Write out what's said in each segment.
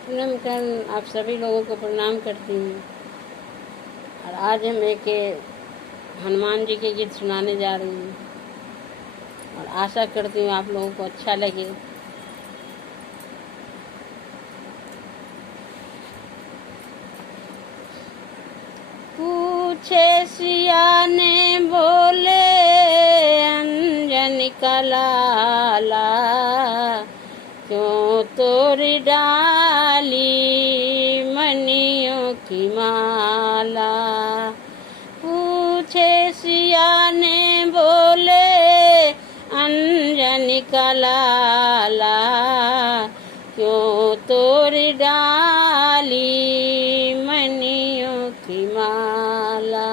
नमस्कार, आप सभी लोगों को प्रणाम करती हूँ। और आज हम एक हनुमान जी के गीत सुनाने जा रही हूँ और आशा करती हूँ आप लोगों को अच्छा लगे। पूछे सिया ने बोले अंजन का लाला, क्यों तोड़ डाली मनियों की माला। पूछे सिया ने बोले अंजन का लाला, क्यों तोड़ डाली मनियों की माला।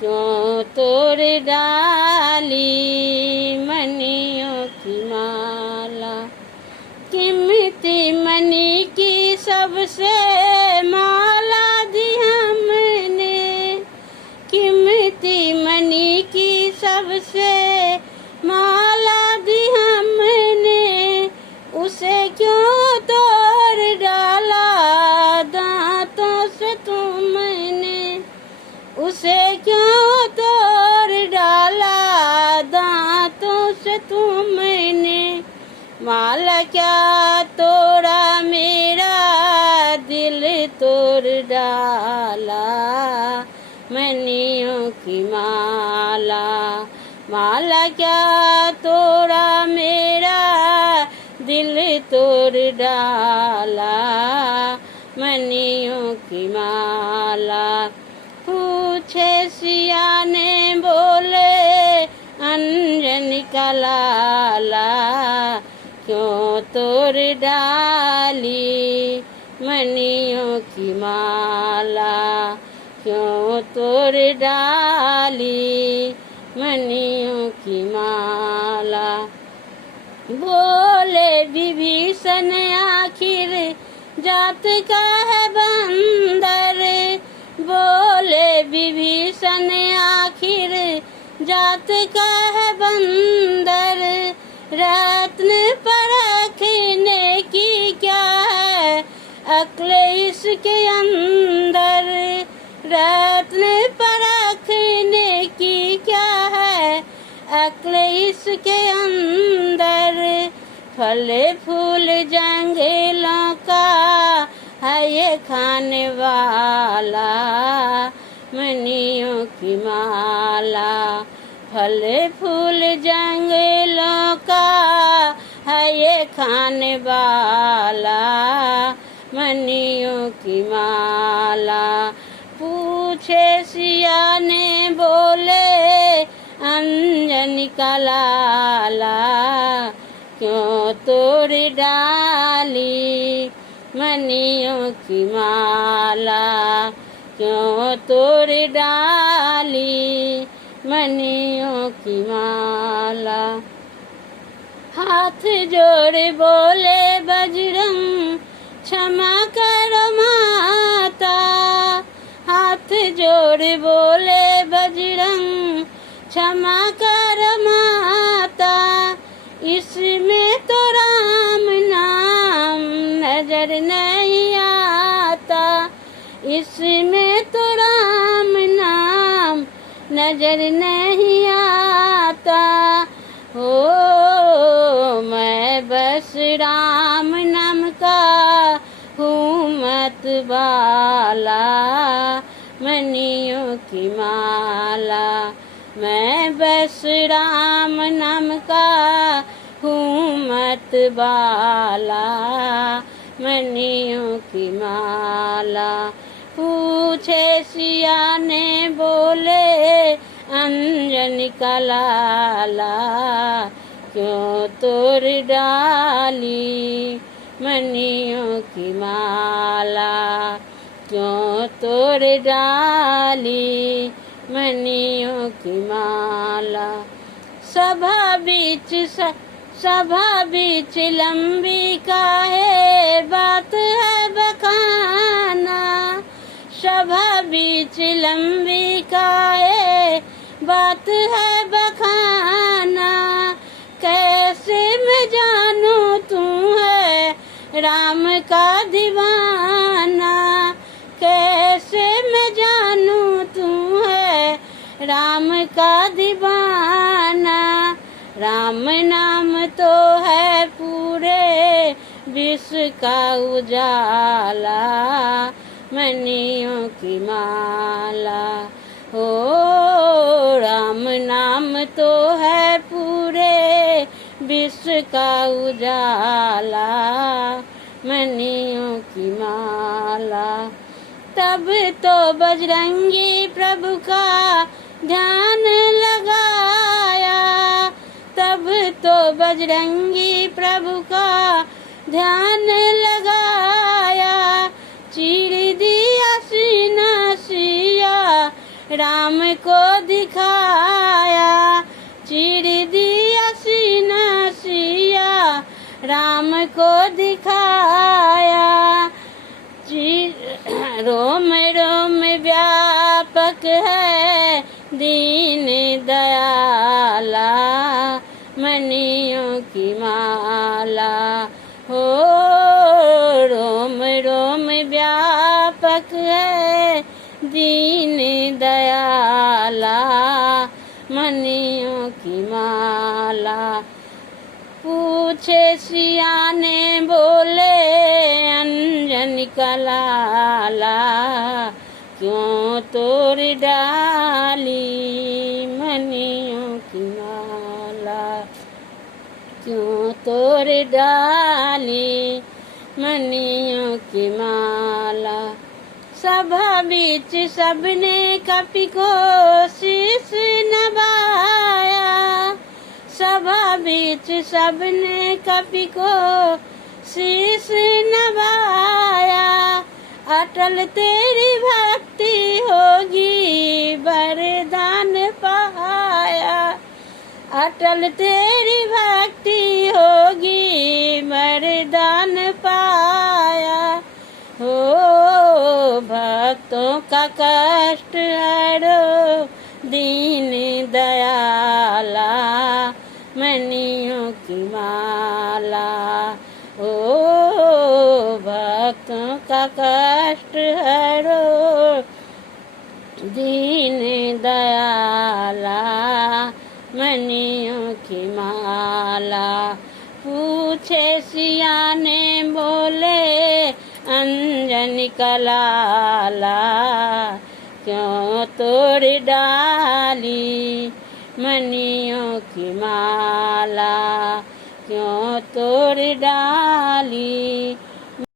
क्यों तोड़ डाली मनियों की माला। कीमती मणि की सबसे माला दी हमने, कीमती मणि की सबसे माला दी हमने। उसे क्यों तोड़ डाला दांतों से तुमने। उसे क्यों तोड़ डाला दांतों से तुमने। माला क्या तोड़ा मेरा दिल तोड़ डाला मनियों की माला। माला क्या तोड़ा मेरा दिल तोड़ डाला मनियों की माला। पूछे सिया ने बोले अंजन का लाला, क्यों तोड़ डाली मनियों की माला। क्यों तोड़ डाली मनियों की माला। बोले विभीषण आखिर जात का है बंदर। बोले विभीषण आखिर जात का है बंदर। रत्न परखने की क्या है अक्ल इसके अंदर। रत्न परखने की क्या है अक्ल इसके अंदर। फल फूल जंगलों का है ये खाने वाला मनियों की माला। फल फूल जंगलों का है ये खाने वाला मनियों की माला। पूछे सिया ने बोले अंजन का लाला, क्यों तोड़ डाली मनियों की माला। क्यों तोड़ डाली मनियों की माला। हाथ जोड़ बोले बजरंग क्षमा करो माता। हाथ जोड़ बोले बजरंग क्षमा करो माता। इसमें तो राम नाम नजर नहीं आता। इसमें तो राम नाम नजर नहीं आता। हो मैं बस राम नाम का हूँ मत वाला मनियों की माला। मैं बस राम नाम का हूँ मत वाला मनियों की माला। पूछे सिया ने बोले अंजन का लाला, क्यों तोड़ डाली मनियों की माला। क्यों तोड़ डाली मनियों की माला। सभा बीच लंबी काहे बात है बखाना। सभा बीच लंबी काहे बात है बखाना। कैसे मैं जानूं तू है राम का दीवाना, कैसे मैं जानूं तू है राम का दीवाना। राम नाम तो है पूरे विश्व का उजाला, मनियों की माला। हो राम नाम तो है पूरे विश्व का उजाला, मनियों की माला। तब तो बजरंगी प्रभु का ध्यान लगाया, तब तो बजरंगी प्रभु का ध्यान लगाया। चीर दिया सीना सिया राम को दिखाया, चीर दिया सीना सिया राम को दिखाया। रोम रोम व्यापक है दीन दयाला, मनियों की माला। हो रोम रोम व्यापक है दीन दयाला, मनियों की माला। पूछे सियाने बोले अंजन का लाला, क्यों तोड़ डाली मनियों की माला, क्यों तोड़ डाली मनियों की माला। सभा बीच सबने कपि को शीश नवाया, सभा बीच सबने कपि को शीश नवाया। अटल तेरी भक्ति होगी वरदान पाया, अटल तेरी भक्ति होगी वरदान पाया। हो भक्तों का कष्ट हरो दीन दयाला, मनियों की माला। ओ भक्तों का कष्ट हरो दीन दयाला, मनियों की माला। पूछे सियाने बोले अंजन का लाला, क्यों तोड़ डाली मनियों की माला, क्यों तोड़ डाली